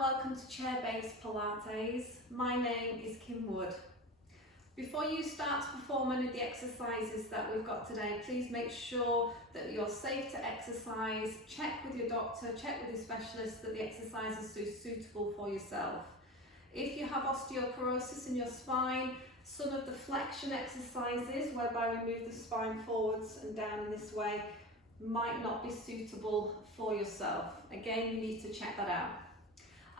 welcome to Chair-Based Pilates. My name is Kim Wood. Before you start to perform any of the exercises that we've got today, please make sure that you're safe to exercise. Check with your doctor, check with your specialist that the exercises are suitable for yourself. If you have osteoporosis in your spine, some of the flexion exercises whereby we move the spine forwards and down in this way might not be suitable for yourself. Again, you need to check that out.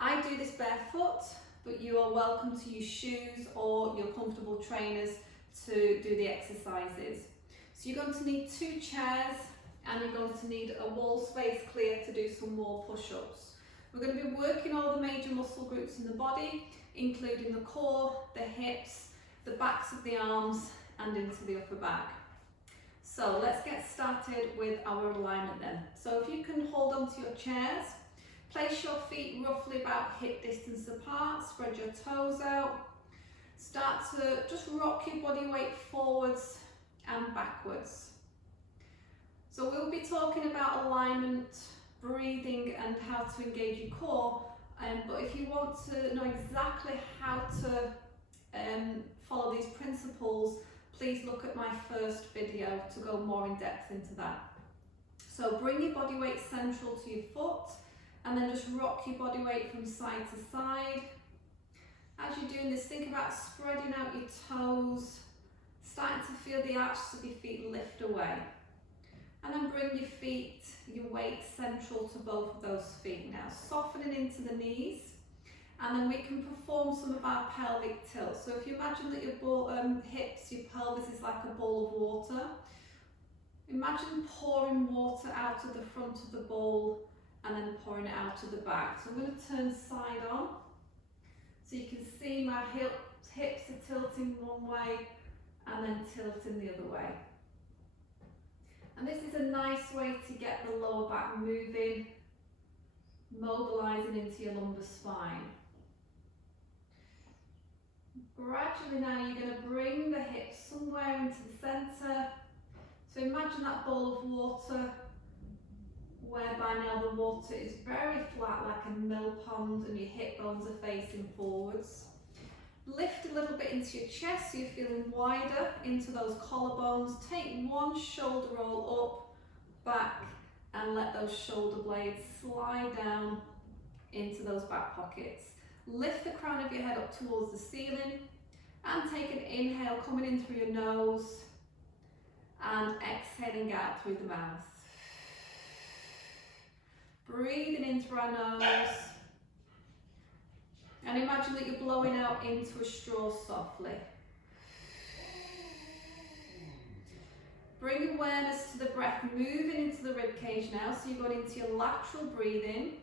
I do this barefoot, but you are welcome to use shoes or your comfortable trainers to do the exercises. So you're going to need 2 chairs and you're going to need a wall space clear to do some more push-ups. We're going to be working all the major muscle groups in the body, including the core, the hips, the backs of the arms and into the upper back. So let's get started with our alignment then. So if you can hold on to your chairs, place your feet roughly about hip distance apart, spread your toes out. Start to just rock your body weight forwards and backwards. So we'll be talking about alignment, breathing and how to engage your core. But if you want to know exactly how to follow these principles, please look at my first video to go more in depth into that. So bring your body weight central to your foot and then just rock your body weight from side to side. As you're doing this, think about spreading out your toes, starting to feel the arches of your feet lift away. And then bring your feet, your weight central to both of those feet now, softening into the knees. And then we can perform some of our pelvic tilt. So if you imagine that your hips, your pelvis is like a bowl of water, imagine pouring water out of the front of the bowl and then pouring it out to the back. So I'm going to turn side on. So you can see my hips are tilting one way and then tilting the other way. And this is a nice way to get the lower back moving, mobilizing into your lumbar spine. Gradually now you're going to bring the hips somewhere into the center. So imagine that bowl of water, whereby now the water is very flat like a mill pond and your hip bones are facing forwards. Lift a little bit into your chest so you're feeling wider into those collarbones. Take one shoulder roll up, back, and let those shoulder blades slide down into those back pockets. Lift the crown of your head up towards the ceiling and take an inhale coming in through your nose and exhaling out through the mouth. Breathing in through our nose and imagine that you're blowing out into a straw softly. Bring awareness to the breath, moving into the rib cage now, so you're going into your lateral breathing.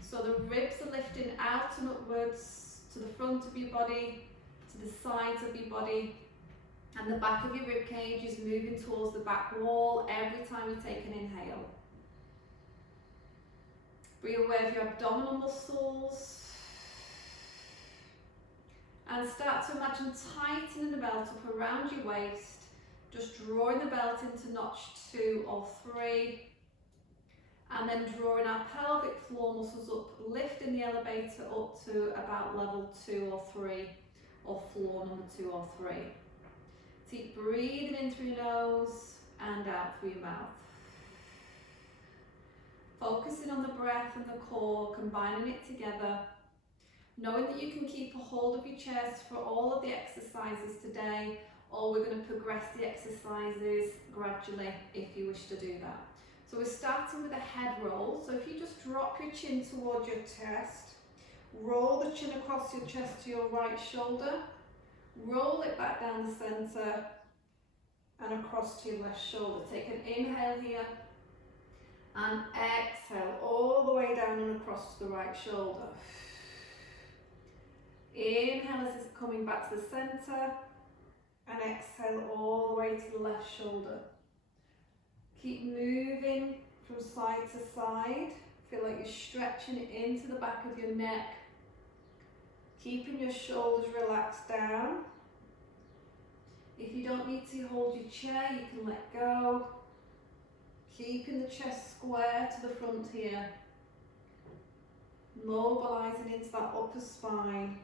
So the ribs are lifting out and upwards to the front of your body, to the sides of your body, and the back of your rib cage is moving towards the back wall every time you take an inhale. Be aware of your abdominal muscles and start to imagine tightening the belt up around your waist, just drawing the belt into notch 2 or 3. And then drawing our pelvic floor muscles up, lifting the elevator up to about level 2 or 3, or floor number 2 or 3. Keep breathing in through your nose and out through your mouth. Focusing on the breath and the core, combining it together. Knowing that you can keep a hold of your chest for all of the exercises today, or we're going to progress the exercises gradually if you wish to do that. So we're starting with a head roll. So if you just drop your chin towards your chest, roll the chin across your chest to your right shoulder, roll it back down the center and across to your left shoulder. Take an inhale here and exhale all the way down and across to the right shoulder. Inhale as it's coming back to the center and exhale all the way to the left shoulder. Keep moving from side to side. Feel like you're stretching it into the back of your neck. Keeping your shoulders relaxed down. If you don't need to hold your chair, you can let go. Keeping the chest square to the front here. mobilising into that upper spine.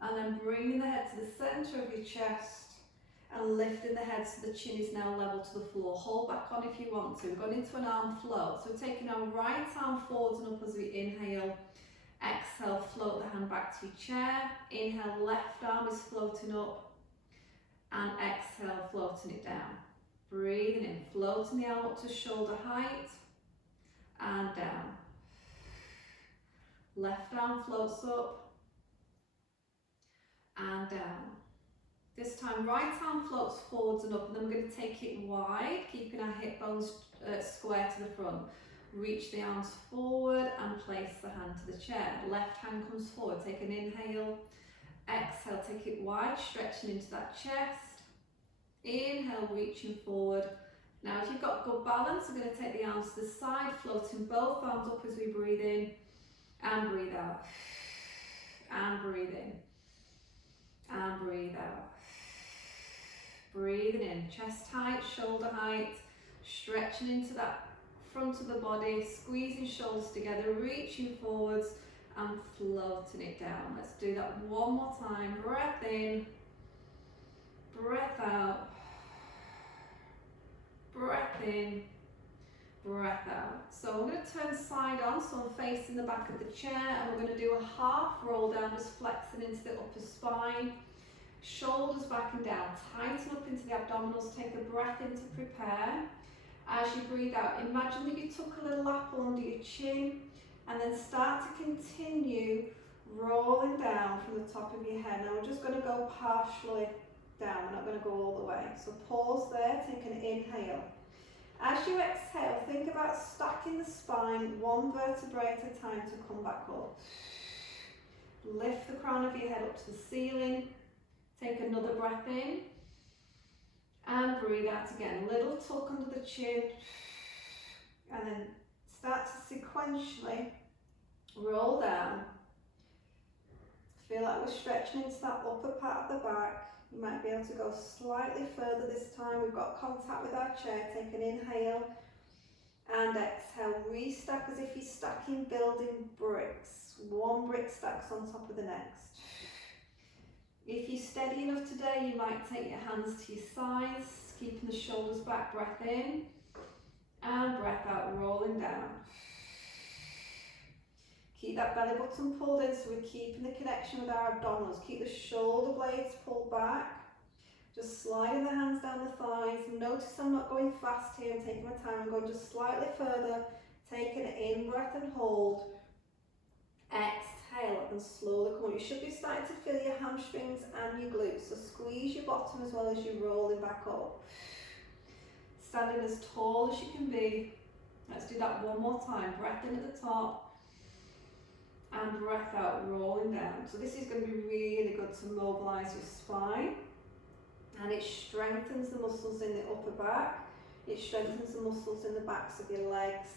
And then bringing the head to the centre of your chest and lifting the head so the chin is now level to the floor. Hold back on if you want to. We're going into an arm float. So we're taking our right arm forwards and up as we inhale. Exhale, float the hand back to your chair. Inhale, left arm is floating up. And exhale, floating it down. Breathing in, floating the arm up to shoulder height. And down. Left arm floats up. And down. This time right arm floats forwards and up, and then we're going to take it wide, keeping our hip bones square to the front. Reach the arms forward and place the hand to the chair. Left hand comes forward, take an inhale. Exhale, take it wide, stretching into that chest. Inhale, reaching forward. Now if you've got good balance, we're going to take the arms to the side, floating both arms up as we breathe in and breathe out. And breathe in. And breathe out. Breathing in, chest height, shoulder height, stretching into that front of the body, squeezing shoulders together, reaching forwards and floating it down. Let's do that one more time. Breath in, breath out, breath in, breath out. So I'm going to turn side on, so I'm facing the back of the chair, and we're going to do a half roll down, just flexing into the upper spine. Shoulders back and down, tighten up into the abdominals, take a breath in to prepare. As you breathe out, imagine that you took a little apple under your chin and then start to continue rolling down from the top of your head. Now we're just going to go partially down, we're not going to go all the way. So pause there, take an inhale. As you exhale, think about stacking the spine one vertebrae at a time to come back up. Lift the crown of your head up to the ceiling. Take another breath in and breathe out again. A little tuck under the chin, and then start to sequentially roll down. Feel like we're stretching into that upper part of the back. You might be able to go slightly further this time. We've got contact with our chair. Take an inhale and exhale. Restack as if you're stacking building bricks. One brick stacks on top of the next. If you're steady enough today, you might take your hands to your sides, keeping the shoulders back, breath in, and breath out, rolling down. Keep that belly button pulled in, so we're keeping the connection with our abdominals. Keep the shoulder blades pulled back. Just sliding the hands down the thighs. Notice I'm not going fast here, I'm taking my time. I'm going just slightly further. Take an in-breath and hold. Exhale and slowly come up. You should be starting to feel your hamstrings and your glutes, so squeeze your bottom as well as you're rolling back up. Standing as tall as you can be. Let's do that one more time. Breath in at the top and breath out, rolling down. So this is going to be really good to mobilise your spine, and it strengthens the muscles in the upper back. It strengthens the muscles in the backs of your legs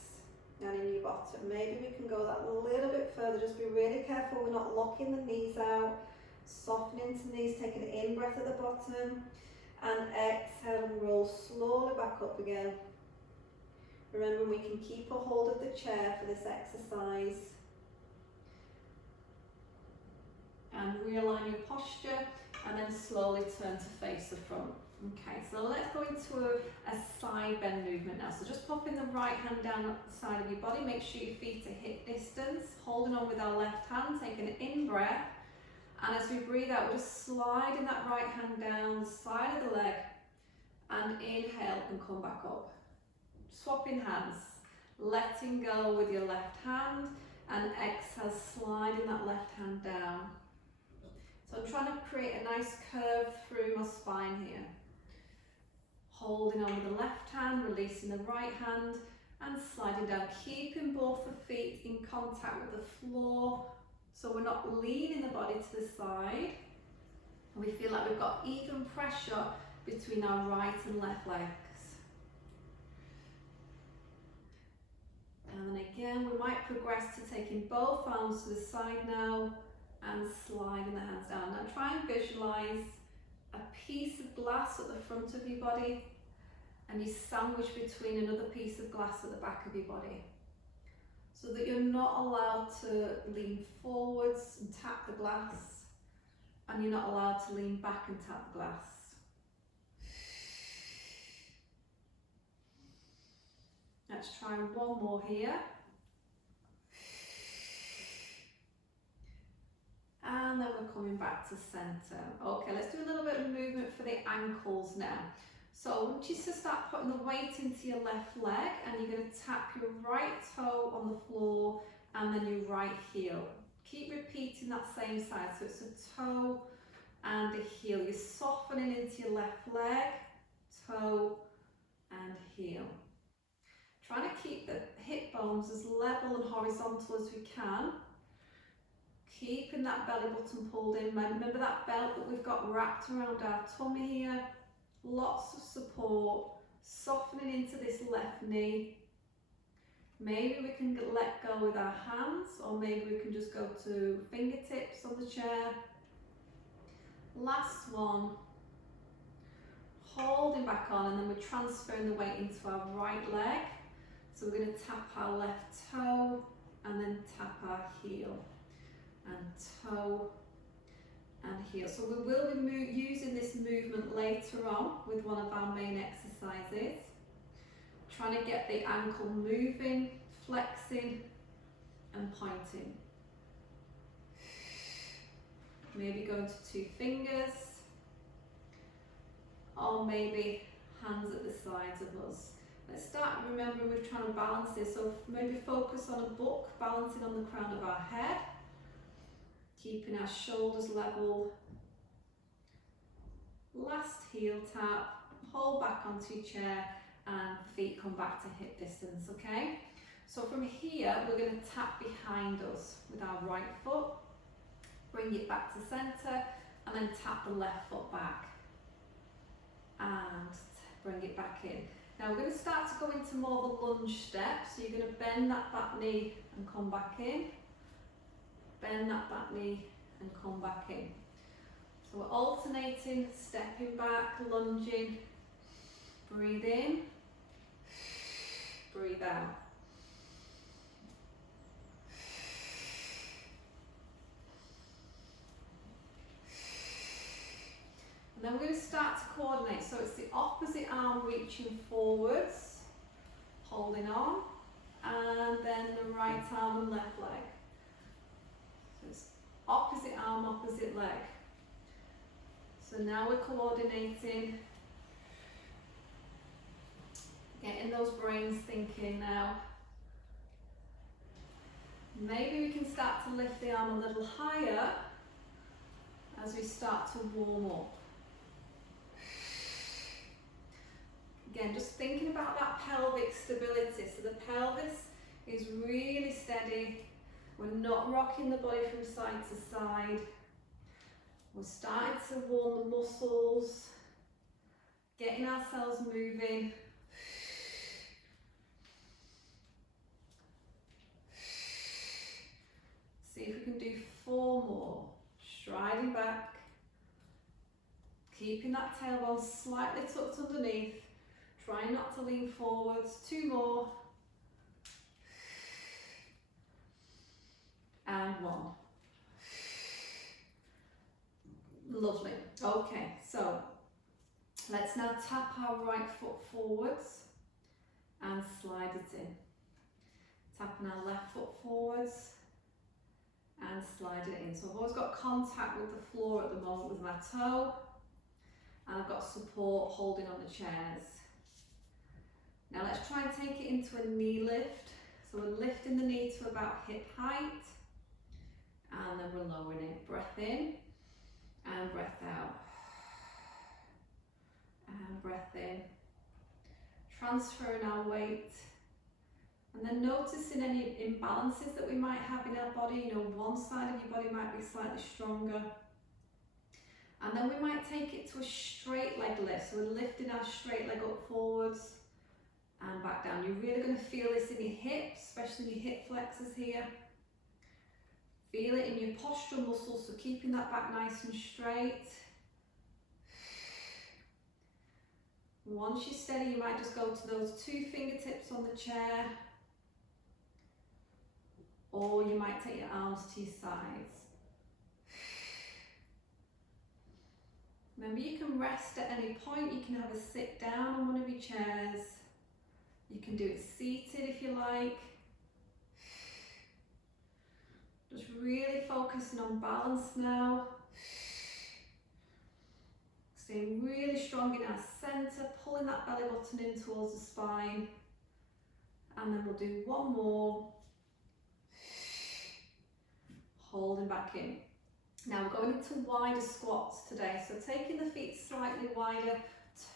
and in your bottom. Maybe we can go that a little bit further. Just be really careful we're not locking the knees out. Softening into the knees, take an in breath at the bottom and exhale and roll slowly back up again. Remember, we can keep a hold of the chair for this exercise. And realign your posture and then slowly turn to face the front. Okay, so let's go into a side bend movement now. So just popping the right hand down the side of your body, make sure your feet are hip distance, holding on with our left hand, take an in breath, and as we breathe out, we're just sliding that right hand down the side of the leg, and inhale and come back up. Swapping hands, letting go with your left hand, and exhale, sliding that left hand down. So I'm trying to create a nice curve through my spine here. Holding on with the left hand, releasing the right hand, and sliding down, keeping both the feet in contact with the floor, so we're not leaning the body to the side. We feel like we've got even pressure between our right and left legs. And then again, we might progress to taking both arms to the side now and sliding the hands down. Now try and visualize a piece of glass at the front of your body and you sandwich between another piece of glass at the back of your body. so that you're not allowed to lean forwards and tap the glass, and you're not allowed to lean back and tap the glass. Let's try one more here. And then we're coming back to centre. Okay, let's do a little bit of movement for the ankles now. So I want you to start putting the weight into your left leg, and you're going to tap your right toe on the floor and then your right heel. Keep repeating that same side, so it's a toe and a heel. You're softening into your left leg, toe and heel. Trying to keep the hip bones as level and horizontal as we can. Keeping that belly button pulled in. Remember that belt that we've got wrapped around our tummy here. Lots of support. Softening into this left knee. Maybe we can let go with our hands, or maybe we can just go to fingertips on the chair. Last one. Holding back on, and then we're transferring the weight into our right leg. So we're going to tap our left toe and then tap our heel. And toe and heel. So we will be using this movement later on with one of our main exercises. Trying to get the ankle moving, flexing and pointing. Maybe going to two fingers, or maybe hands at the sides of us. Let's start remembering we're trying to balance this. So maybe focus on a book, balancing on the crown of our head. Keeping our shoulders level. Last heel tap, hold back onto your chair and feet come back to hip distance, okay? So from here, we're going to tap behind us with our right foot, bring it back to centre, and then tap the left foot back and bring it back in. Now we're going to start to go into more of a lunge step, so you're going to bend that back knee and come back in. Bend that back knee and come back in. So we're alternating, stepping back, lunging, breathe in, breathe out. And then we're going to start to coordinate. So it's the opposite arm reaching forwards, holding on, and then the right arm and left leg. Opposite arm, opposite leg. So now we're coordinating, getting those brains thinking now. Maybe we can start to lift the arm a little higher as we start to warm up. Again, just thinking about that pelvic stability. So the pelvis is really steady. We're not rocking the body from side to side. We're starting to warm the muscles, getting ourselves moving. See if we can do 4 more. Striding back, keeping that tailbone slightly tucked underneath. Trying not to lean forwards. 2 more. And 1. Lovely. Okay, so let's now tap our right foot forwards and slide it in. Tapping our left foot forwards and slide it in. So I've always got contact with the floor at the moment with my toe, and I've got support holding on the chairs. Now let's try and take it into a knee lift. So we're lifting the knee to about hip height, and then we're lowering it. Breath in and breath out. And breath in. Transferring our weight. And then noticing any imbalances that we might have in our body. You know, one side of your body might be slightly stronger. And then we might take it to a straight leg lift. So we're lifting our straight leg up forwards and back down. You're really going to feel this in your hips, especially your hip flexors here. Feel it in your postural muscles, so keeping that back nice and straight. Once you're steady, you might just go to those 2 fingertips on the chair. or you might take your arms to your sides. Remember, you can rest at any point. You can have a sit down on one of your chairs. You can do it seated if you like. Just really focusing on balance now. Staying really strong in our centre, pulling that belly button in towards the spine. And then we'll do one more. Holding back in. Now we're going into wider squats today. So taking the feet slightly wider,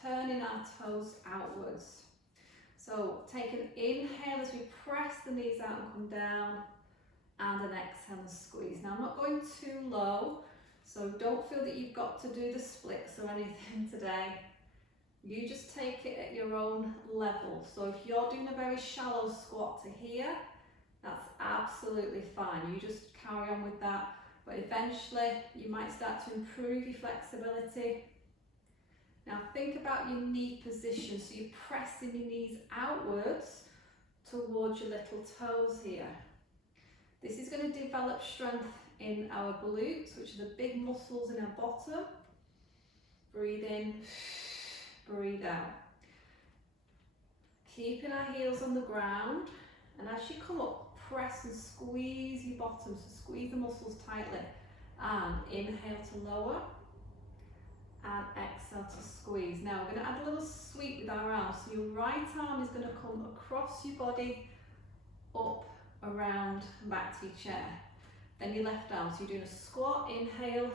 turning our toes outwards. So take an inhale as we press the knees out and come down. And an exhale and squeeze. Now I'm not going too low, so don't feel that you've got to do the splits or anything today. You just take it at your own level. So if you're doing a very shallow squat to here, that's absolutely fine. You just carry on with that. But eventually you might start to improve your flexibility. Now think about your knee position. So you're pressing your knees outwards towards your little toes here. This is going to develop strength in our glutes, which are the big muscles in our bottom. Breathe in, breathe out. Keeping our heels on the ground, and as you come up, press and squeeze your bottom, so squeeze the muscles tightly. And inhale to lower, and exhale to squeeze. Now we're going to add a little sweep with our arms. So your right arm is going to come across your body, up, around, and back to your chair. Then your left arm, so you're doing a squat, inhale,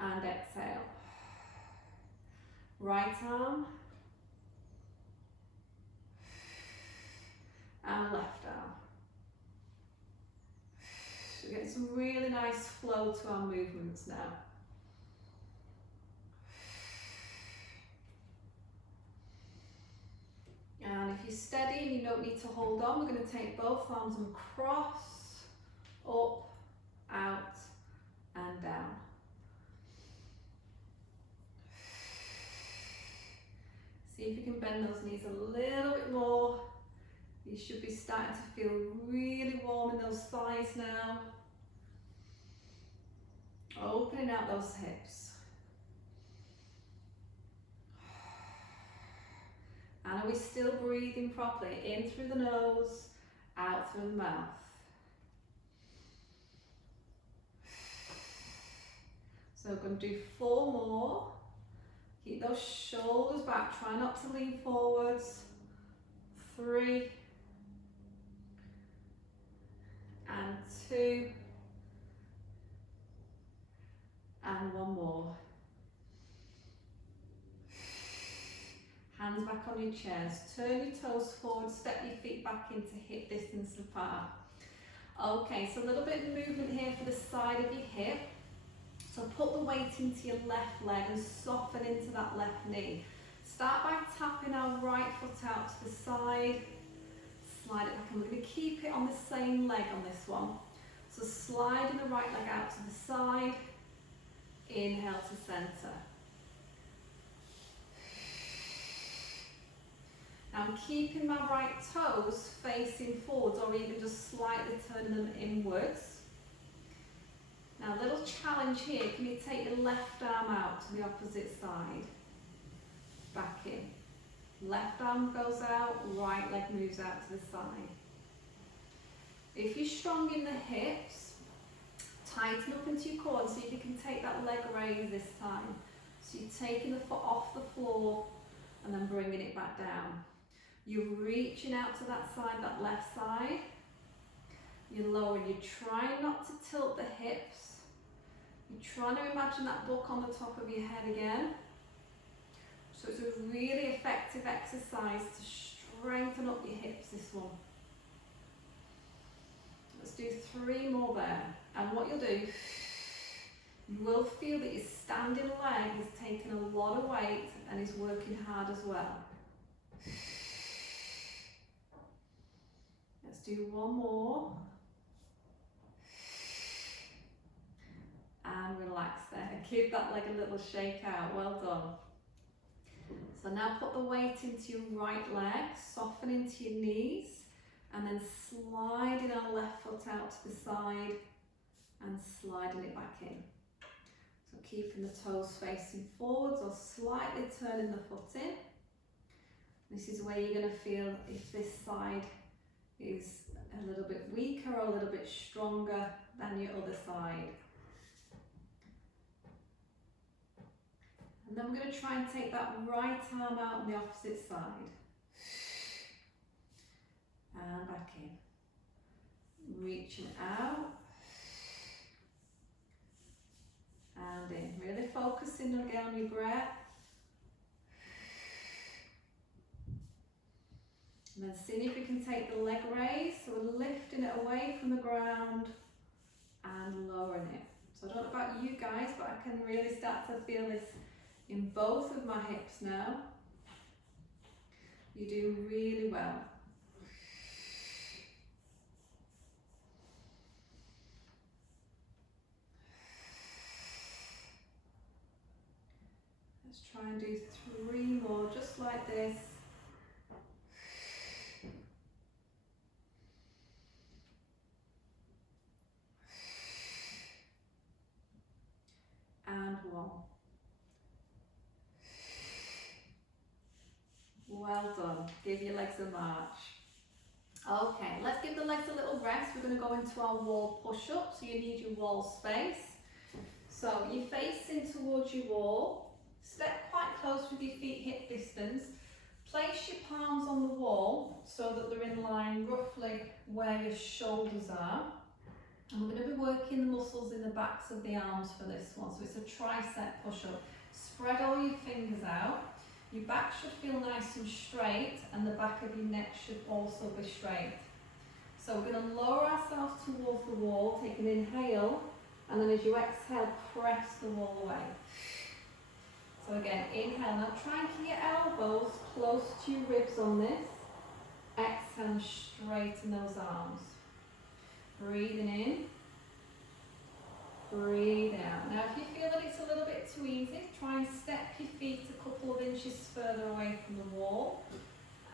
and exhale. Right arm, and left arm. So we're getting some really nice flow to our movements now. And if you're steady and you don't need to hold on, we're going to take both arms and cross, up, out, and down. See if you can bend those knees a little bit more. You should be starting to feel really warm in those thighs now. Opening out those hips. And are we still breathing properly? In through the nose, out through the mouth. So we're going to do 4 more. Keep those shoulders back, try not to lean forwards. 3, and 2, and 1 more. Hands back on your chairs, turn your toes forward, step your feet back into hip distance apart. Okay, so a little bit of movement here for the side of your hip. So put the weight into your left leg and soften into that left knee. Start by tapping our right foot out to the side, slide it back, and we're going to keep it on the same leg on this one. So sliding the right leg out to the side, inhale to centre. Now I'm keeping my right toes facing forwards, or even just slightly turning them inwards. Now a little challenge here, can you take your left arm out to the opposite side? Back in. Left arm goes out, right leg moves out to the side. If you're strong in the hips, tighten up into your core and see if you can take that leg raise this time. So you're taking the foot off the floor and then bringing it back down. You're reaching out to that side, that left side. You're lowering, you're trying not to tilt the hips. You're trying to imagine that book on the top of your head again. So it's a really effective exercise to strengthen up your hips, this one. Let's do 3 more there. And what you'll do, you will feel that your standing leg is taking a lot of weight and is working hard as well. Let's do 1 more. And relax there. Give that leg a little shake out. Well done. So now put the weight into your right leg, soften into your knees, and then sliding our left foot out to the side and sliding it back in. So keeping the toes facing forwards or slightly turning the foot in. This is where you're going to feel if this side is a little bit weaker or a little bit stronger than your other side. And then we're going to try and take that right arm out on the opposite side. And back in. Reaching out. And in. Really focusing again on your breath. And then seeing if we can take the leg raise. So we're lifting it away from the ground and lowering it. So I don't know about you guys, but I can really start to feel this in both of my hips now. You do really well. Let's try and do 3 more, just like this. And 1. Well done. Give your legs a march. Okay, let's give the legs a little rest. We're going to go into our wall push-up, so you need your wall space. So you're facing towards your wall. Step quite close with your feet hip distance. Place your palms on the wall so that they're in line roughly where your shoulders are. And we're going to be working the muscles in the backs of the arms for this one. So it's a tricep push-up. Spread all your fingers out. Your back should feel nice and straight, and the back of your neck should also be straight. So we're going to lower ourselves towards the wall, take an inhale, and then as you exhale, press the wall away. So again, inhale. Now try and keep your elbows close to your ribs on this. Exhale and straighten those arms. Breathing in. Breathe out. Now if you feel that it's a little bit too easy, try and step your feet a couple of inches further away from the wall.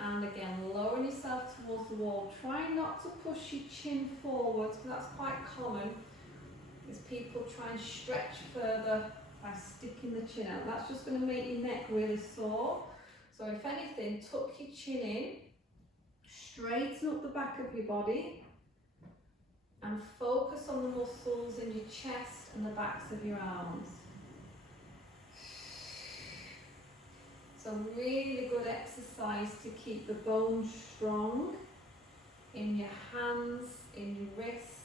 And again, lowering yourself towards the wall. Try not to push your chin forwards, because that's quite common, is people try and stretch further by sticking the chin out. That's just going to make your neck really sore. So if anything, tuck your chin in, straighten up the back of your body, and focus on the muscles in your chest and the backs of your arms. So really good exercise to keep the bones strong in your hands, in your wrists,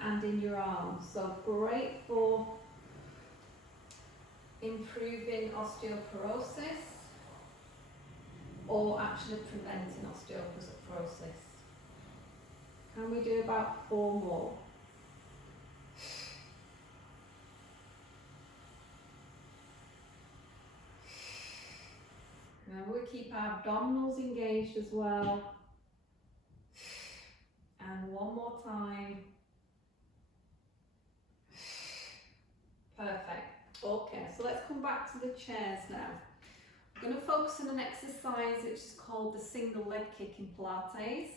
and in your arms. So great for improving osteoporosis or actually preventing osteoporosis. Can we do about 4 more? Remember, we keep our abdominals engaged as well. And 1 more time. Perfect. Okay, so let's come back to the chairs now. We're going to focus on an exercise which is called the single leg kick in Pilates.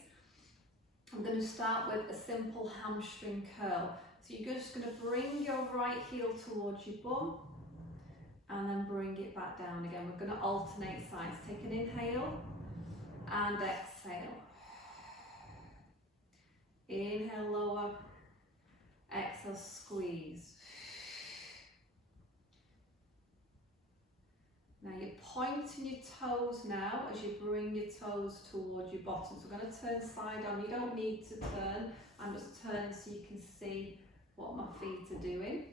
I'm going to start with a simple hamstring curl. So you're just going to bring your right heel towards your bum and then bring it back down again. We're going to alternate sides. Take an inhale and exhale. Inhale, lower. Exhale, squeeze. Now you're pointing your toes now as you bring your toes towards your bottom. So we're going to turn side on. You don't need to turn. I'm just turning so you can see what my feet are doing.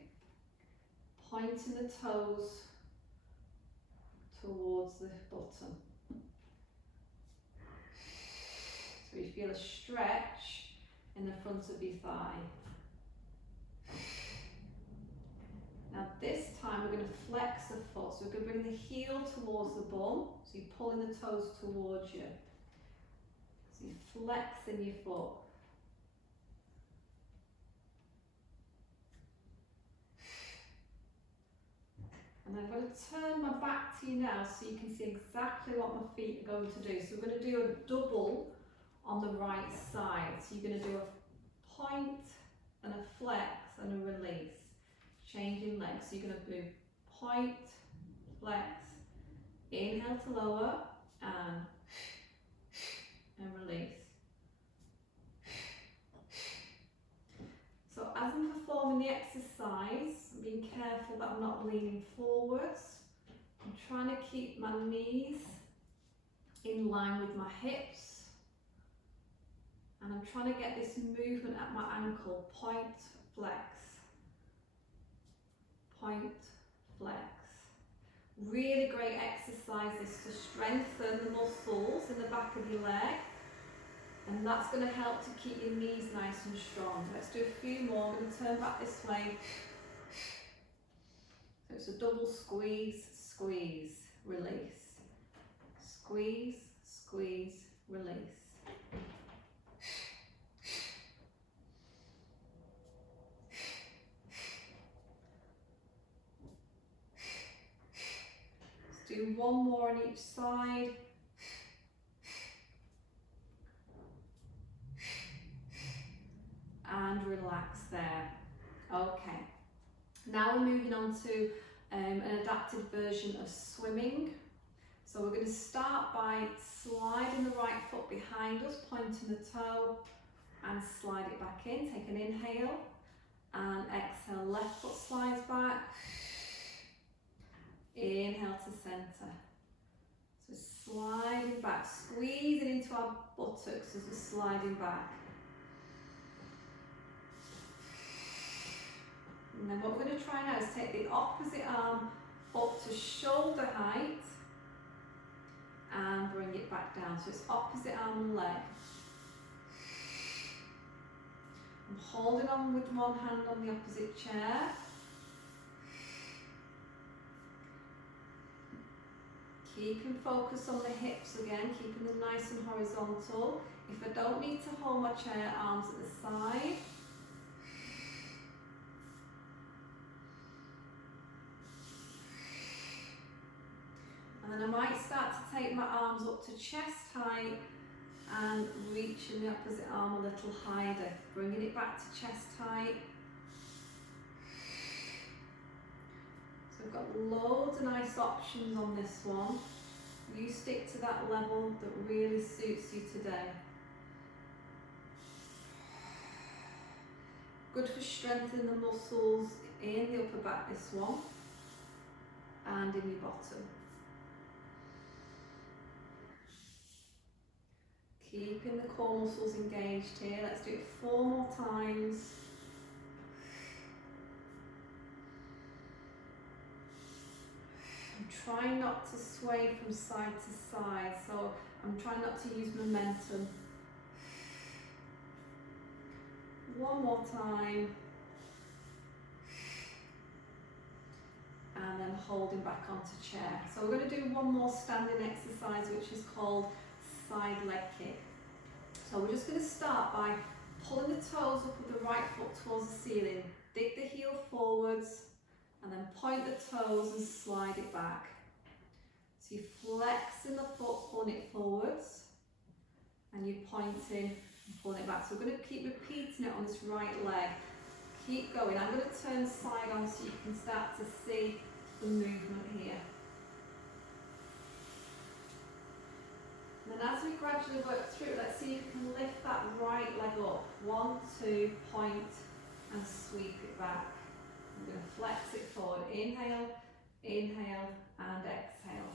Pointing the toes towards the bottom. So you feel a stretch in the front of your thigh. Now this time we're going to flex the foot, so we're going to bring the heel towards the bum, so you're pulling the toes towards you. So you're flexing your foot. And I'm going to turn my back to you now so you can see exactly what my feet are going to do. So we're going to do a double on the right side. So you're going to do a point and a flex and a release. Changing legs. So you're going to do point, flex, inhale to lower, and release. So as I'm performing the exercise, I'm being careful that I'm not leaning forwards. I'm trying to keep my knees in line with my hips. And I'm trying to get this movement at my ankle. Point, flex. Point, flex. Really great exercise this to strengthen the muscles in the back of your leg. And that's going to help to keep your knees nice and strong. Let's do a few more. I'm going to turn back this way. So it's a double squeeze, squeeze, release. Squeeze, squeeze, release. Let's do one more on each side. And relax there. Okay, now we're moving on to an adapted version of swimming. So we're going to start by sliding the right foot behind us, pointing the toe and slide it back in. Take an inhale and exhale, left foot slides back. Inhale to centre. So sliding back, squeezing into our buttocks as we're sliding back. And then what we're going to try now is take the opposite arm up to shoulder height and bring it back down. So it's opposite arm and leg. I'm holding on with one hand on the opposite chair. Keeping focus on the hips again, keeping them nice and horizontal. If I don't need to hold my chair, arms at the side. And then I might start to take my arms up to chest height and reaching the opposite arm a little higher, bringing it back to chest height. So I've got loads of nice options on this one. You stick to that level that really suits you today. Good for strengthening the muscles in the upper back, this one, and in your bottom. Keeping the core muscles engaged here. Let's do it 4 more times. I'm trying not to sway from side to side, so I'm trying not to use momentum. 1 more time. And then holding back onto chair. So we're going to do one more standing exercise, which is called side leg kick. So we're just going to start by pulling the toes up with the right foot towards the ceiling. Dig the heel forwards and then point the toes and slide it back. So you're flexing the foot, pulling it forwards, and you're pointing and pulling it back. So we're going to keep repeating it on this right leg. Keep going. I'm going to turn side on so you can start to see the movement here. And then as we gradually work through, let's see if we can lift that right leg up. 1, 2, point, and sweep it back. I'm going to flex it forward. Inhale, inhale, and exhale.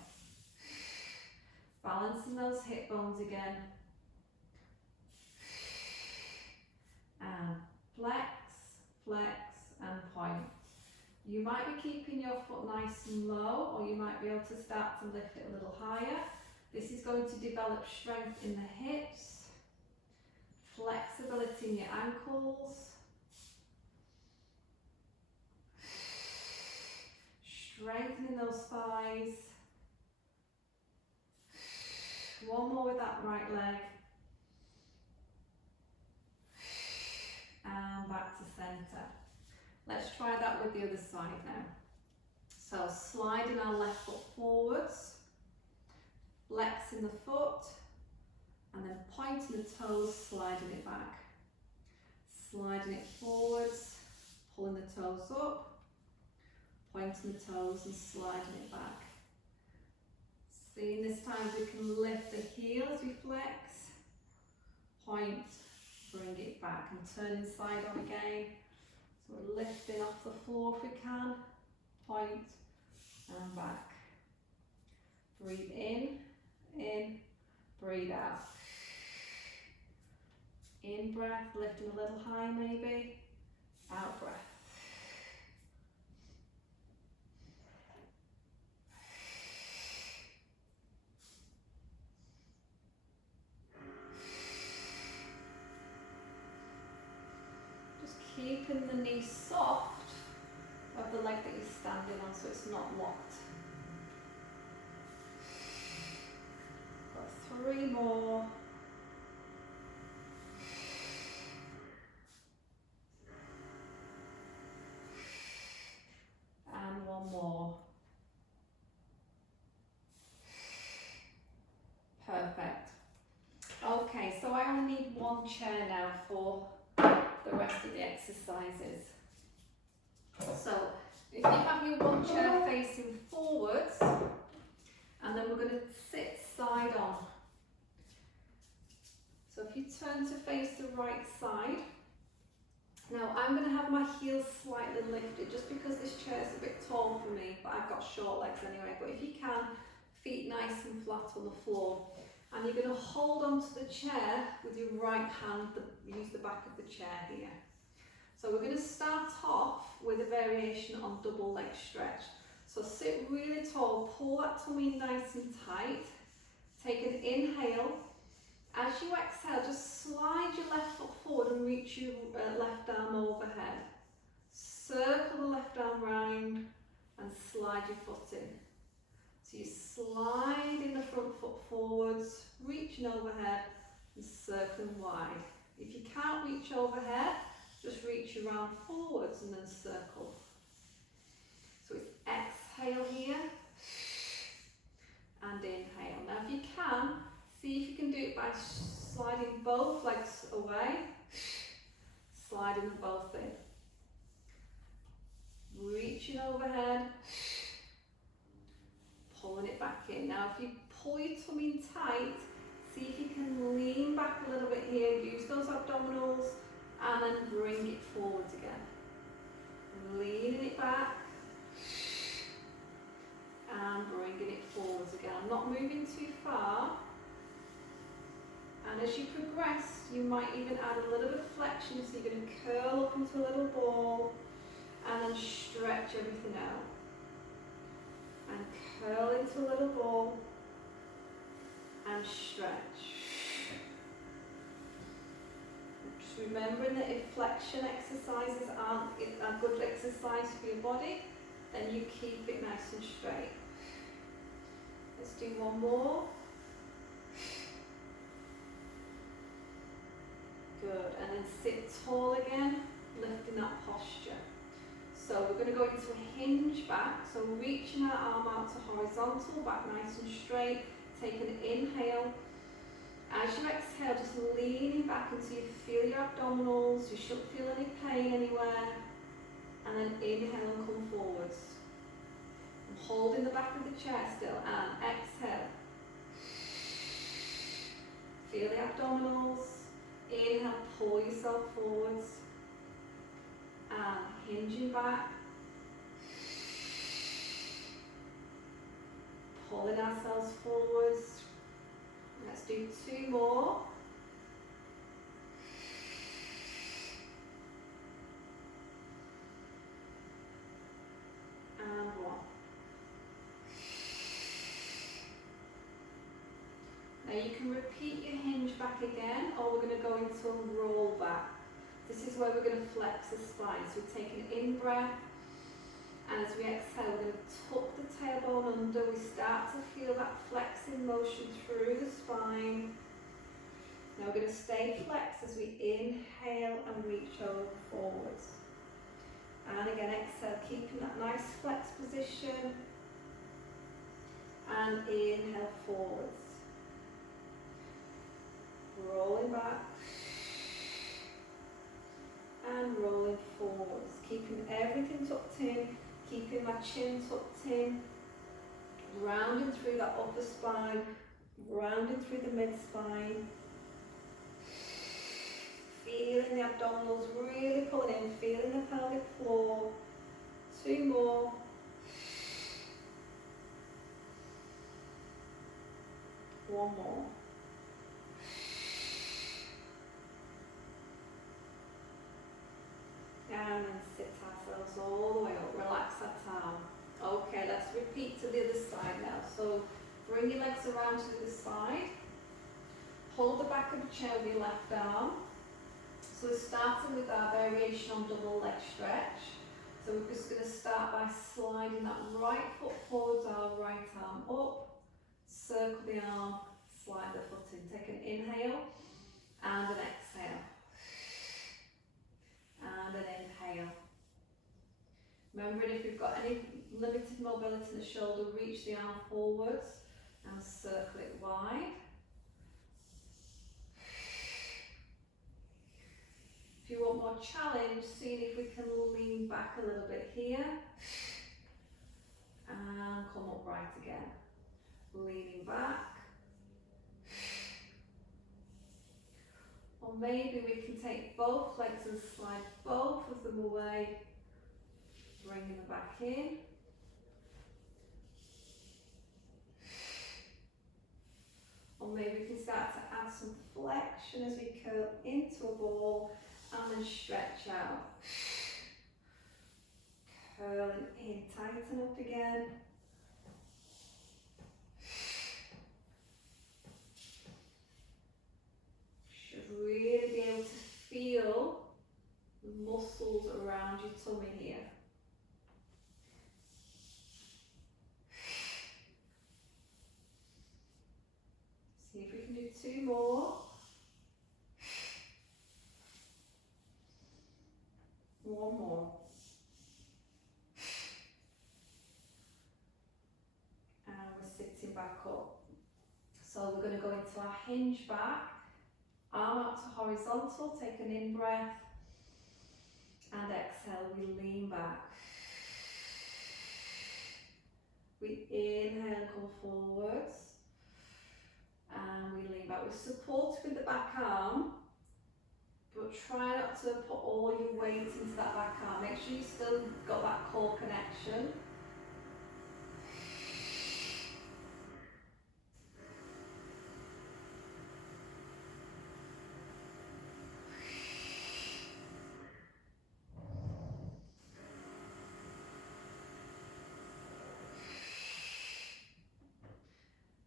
Balancing those hip bones again. And flex, flex, and point. You might be keeping your foot nice and low, or you might be able to start to lift it a little higher. This is going to develop strength in the hips, flexibility in your ankles, strengthening those thighs. 1 more with that right leg. And back to centre. Let's try that with the other side now. So sliding our left foot forwards, flexing the foot, and then pointing the toes, sliding it back. Sliding it forwards, pulling the toes up, pointing the toes and sliding it back. Seeing this time we can lift the heel as we flex, point, bring it back and turn inside on again. So we're lifting off the floor if we can, point and back. Breathe in, breathe out. In breath, lifting a little high maybe, out breath. Just keeping the knee soft of the leg that you're standing on so it's not locked. Got 3 more. And 1 more. Perfect. Okay, so I only need 1 chair now for the rest of the exercises. So if you have your 1 chair facing forwards, and then we're going to sit side on. So if you turn to face the right side, now I'm going to have my heels slightly lifted just because this chair is a bit tall for me, but I've got short legs anyway. But if you can, feet nice and flat on the floor. And you're going to hold onto the chair with your right hand, use the back of the chair here. So we're going to start off with a variation on double leg stretch. So sit really tall, pull that tummy nice and tight, take an inhale. As you exhale, just slide your left foot forward and reach your left arm overhead. Circle the left arm round and slide your foot in. So you're sliding the front foot forwards, reaching overhead and circling wide. If you can't reach overhead, just reach your arm forwards and then circle. So it's exhale here and inhale. Now if you can, see if you can do it by sliding both legs away, sliding them both in. Reaching overhead, pulling it back in. Now if you pull your tummy in tight, see if you can lean back a little bit here, use those abdominals and then bring it forwards again. Leaning it back and bringing it forwards again. I'm not moving too far. And as you progress, you might even add a little bit of flexion, so you're going to curl up into a little ball and then stretch everything out. And curl into a little ball and stretch. Just remembering that if flexion exercises aren't a good exercise for your body, then you keep it nice and straight. Let's do 1 more. Good, and then sit tall again, lifting that posture. So we're going to go into a hinge back, so reaching that arm out to horizontal, back nice and straight, take an inhale. As you exhale, just leaning back until you feel your abdominals, you shouldn't feel any pain anywhere, and then inhale and come forwards. I'm holding the back of the chair still, and exhale. Feel the abdominals. Inhale, pull yourself forwards and hinging back, pulling ourselves forwards. Let's do 2 more. And 1. Now you can repeat your hinge back again, or we're going to go into a roll back. This is where we're going to flex the spine. So we take an in-breath, and as we exhale, we're going to tuck the tailbone under. We start to feel that flexing motion through the spine. Now we're going to stay flexed as we inhale and reach over forwards. And again, exhale, keeping that nice flex position. And inhale forwards. everything tucked in, keeping my chin tucked in, rounding through that upper spine, rounding through the mid spine. Feeling the abdominals really pulling in, feeling the pelvic floor. 2 more. One more. And then sit ourselves all the way up, relax that arm. Okay, let's repeat to the other side now. So bring your legs around to the other side. Hold the back of the chair with your left arm. So we're starting with our variation on double leg stretch. So we're just going to start by sliding that right foot forwards, our right arm up, circle the arm, slide the foot in. Take an inhale and an exhale. And an inhale. Remembering if you've got any limited mobility in the shoulder, reach the arm forwards and circle it wide. If you want more challenge, seeing if we can lean back a little bit here and come upright again. Leaning back. Or maybe we can take both legs and slide both of them away, bringing them back in. Or maybe we can start to add some flexion as we curl into a ball and then stretch out. Curling in, tighten up again. Should really be able to feel the muscles around your tummy here. See if we can do 2 more. One more. And we're sitting back up. So we're going to go into our hinge back. Arm out to horizontal, take an in breath. And exhale, we lean back. We inhale, come forwards. And we lean back. We're supported with the back arm, but try not to put all your weight into that back arm. Make sure you still got that core connection.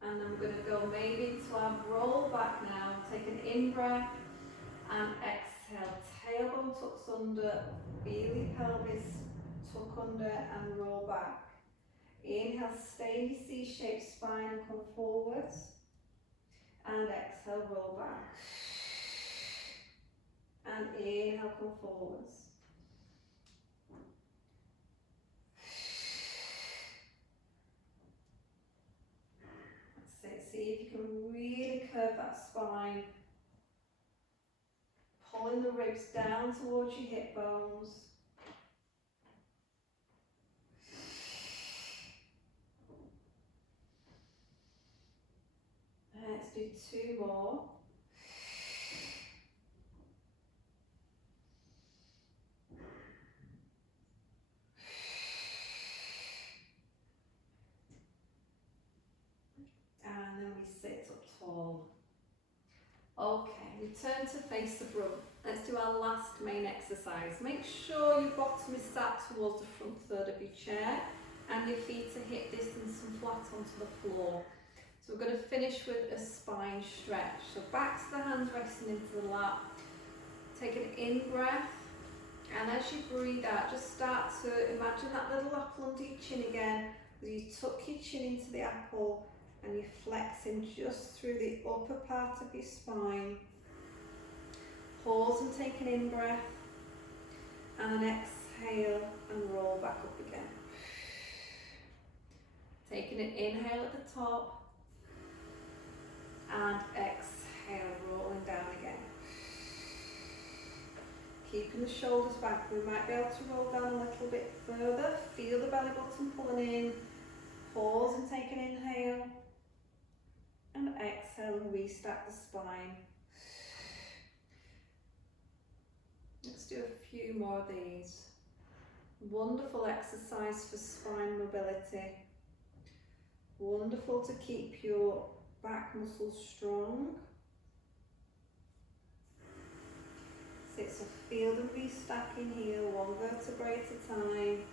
And then we're going to go maybe to our roll back now. Take an in breath and exhale. Tailbone tucks under, feel your pelvis tuck under and roll back. Inhale, stay in your C-shaped spine and come forwards. And exhale, roll back. And inhale, come forwards. See if you can really curve that spine, pulling the ribs down towards your hip bones. Let's do 2 more. And then we sit up tall. Okay, we turn to face the front. Let's do our last main exercise. Make sure your bottom is sat towards the front third of your chair and your feet are hip distance and flat onto the floor. So we're going to finish with a spine stretch. So back to the hands resting into the lap. Take an in breath, and as you breathe out, just start to imagine that little apple under your chin again. As you tuck your chin into the apple and you're flexing just through the upper part of your spine. Pause and take an in breath, and then exhale and roll back up again. Taking an inhale at the top, and exhale, rolling down again. Keeping the shoulders back, we might be able to roll down a little bit further. Feel the belly button pulling in. Pause and take an inhale. And exhale and restack the spine. Let's do a few more of these. Wonderful exercise for spine mobility. Wonderful to keep your back muscles strong. So feel the restacking here, one vertebrae at a time.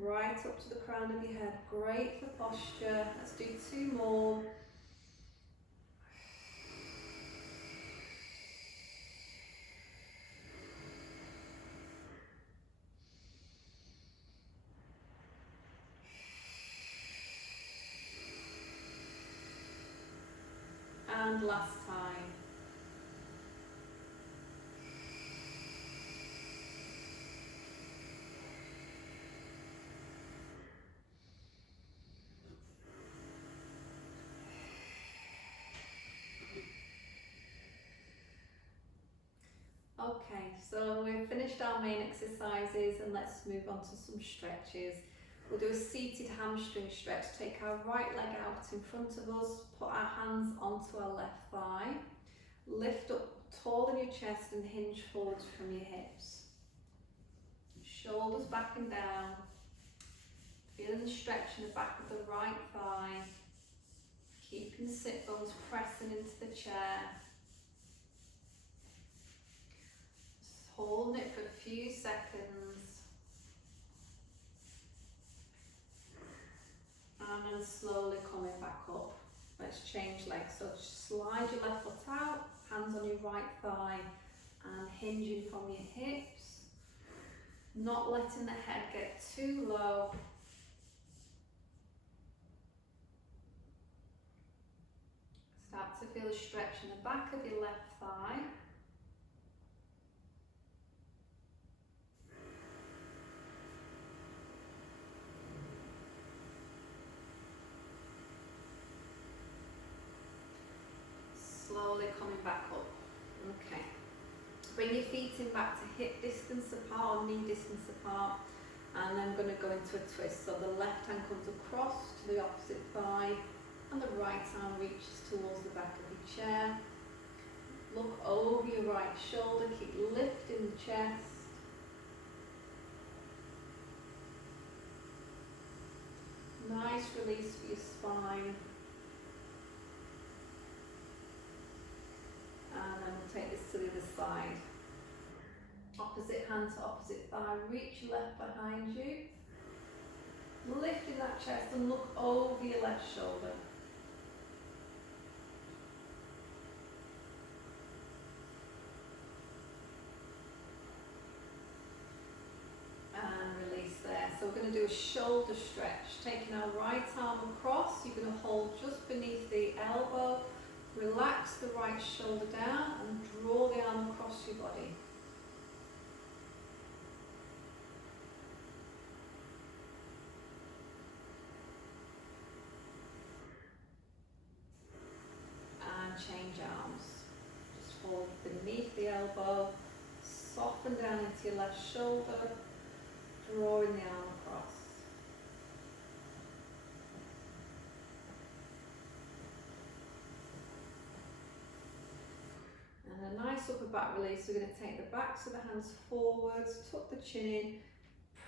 Right up to the crown of your head. Great for posture. Let's do 2 more. And last time. Okay, so we've finished our main exercises and let's move on to some stretches. We'll do a seated hamstring stretch. Take our right leg out in front of us, put our hands onto our left thigh, lift up tall in your chest and hinge forwards from your hips. Shoulders back and down, feeling the stretch in the back of the right thigh, keeping the sit bones pressing into the chair. Holding it for a few seconds and then slowly coming back up. Let's change legs. So slide your left foot out, hands on your right thigh and hinging from your hips. Not letting the head get too low. Start to feel a stretch in the back of your left thigh. Slowly coming back up. Okay. Bring your feet in back to hip distance apart or knee distance apart. And then I'm going to go into a twist. So the left hand comes across to the opposite thigh and the right arm reaches towards the back of your chair. Look over your right shoulder, keep lifting the chest. Nice release for your spine. And then we'll take this to the other side. Opposite hand to opposite thigh, reach your left behind you. Lifting that chest and look over your left shoulder. And release there. So we're going to do a shoulder stretch. Taking our right arm across, you're going to hold just beneath the elbow. Relax the right shoulder down and draw the arm across your body. And change arms. Just hold beneath the elbow, soften down into your left shoulder, drawing the arm across. And a nice upper back release. We're going to take the backs of the hands forwards, tuck the chin in,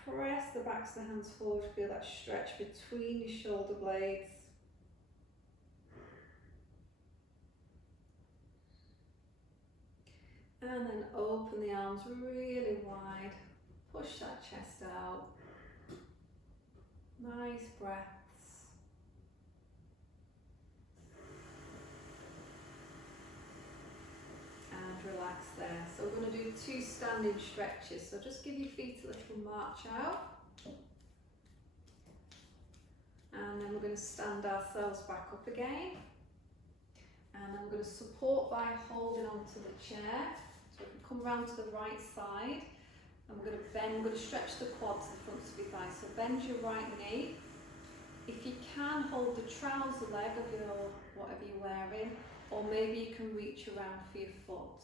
press the backs of the hands forward, feel that stretch between your shoulder blades. And then open the arms really wide, push that chest out. Nice breaths. And relax there. So we're going to do 2 standing stretches. So just give your feet a little march out. And then we're going to stand ourselves back up again. And then we're going to support by holding onto the chair. So we can come round to the right side. And we're going to bend, we're going to stretch the quads in front of your thigh. So bend your right knee. If you can, hold the trouser leg of your whatever you're wearing, or maybe you can reach around for your foot.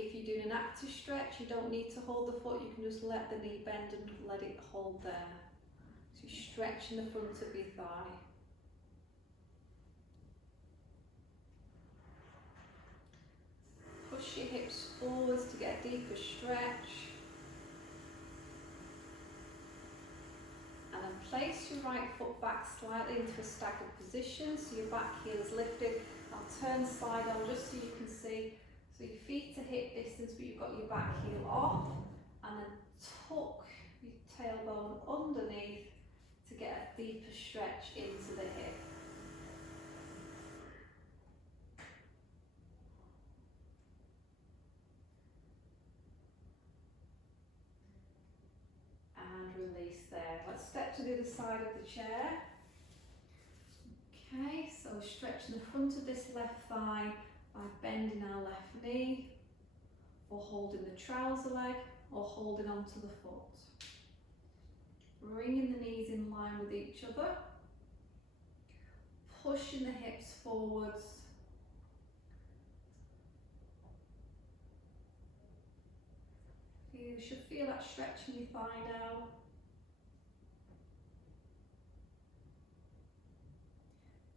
If you're doing an active stretch, you don't need to hold the foot, you can just let the knee bend and let it hold there. So you're stretching the front of your thigh. Push your hips forwards to get a deeper stretch. And then place your right foot back slightly into a staggered position, so your back heel is lifted. I'll turn side on just so you can see. So your feet to hip distance, but you've got your back heel off, and then tuck your tailbone underneath to get a deeper stretch into the hip. And release there. Let's step to the other side of the chair. Okay, so we're stretching the front of this left thigh by bending our left knee, or holding the trouser leg, or holding onto the foot. Bringing the knees in line with each other, pushing the hips forwards. You should feel that stretch in your thigh now.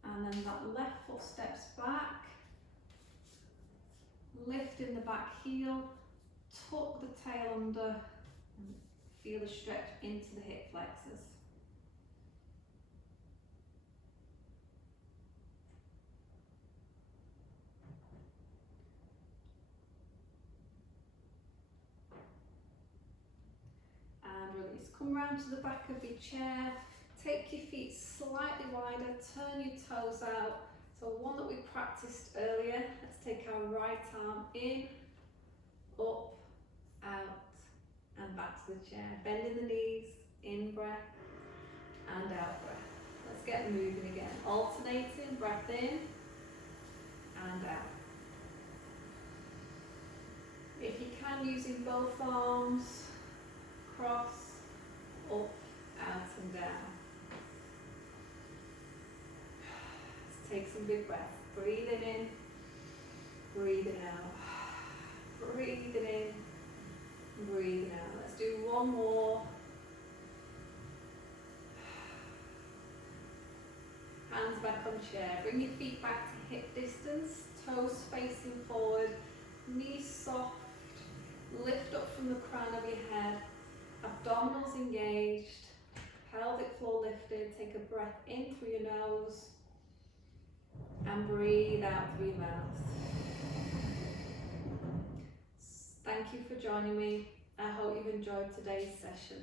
And then that left foot steps back, lifting the back heel, tuck the tail under, and feel the stretch into the hip flexors. And release. Come round to the back of your chair, take your feet slightly wider, turn your toes out. So one that we practiced earlier, let's take our right arm in, up, out, and back to the chair. Bending the knees, in breath, and out breath. Let's get moving again. Alternating, breath in, and out. If you can, using both arms, cross, up, out and down. Let's take some big breaths. Breathing in, breathing out. Breathing in, breathing out. Let's do one more. Hands back on chair. Bring your feet back to hip distance, toes facing forward, knees soft. Lift up from the crown of your head. Abdominals engaged, pelvic floor lifted. Take a breath in through your nose and breathe out through your mouth. Thank you for joining me. I hope you've enjoyed today's session.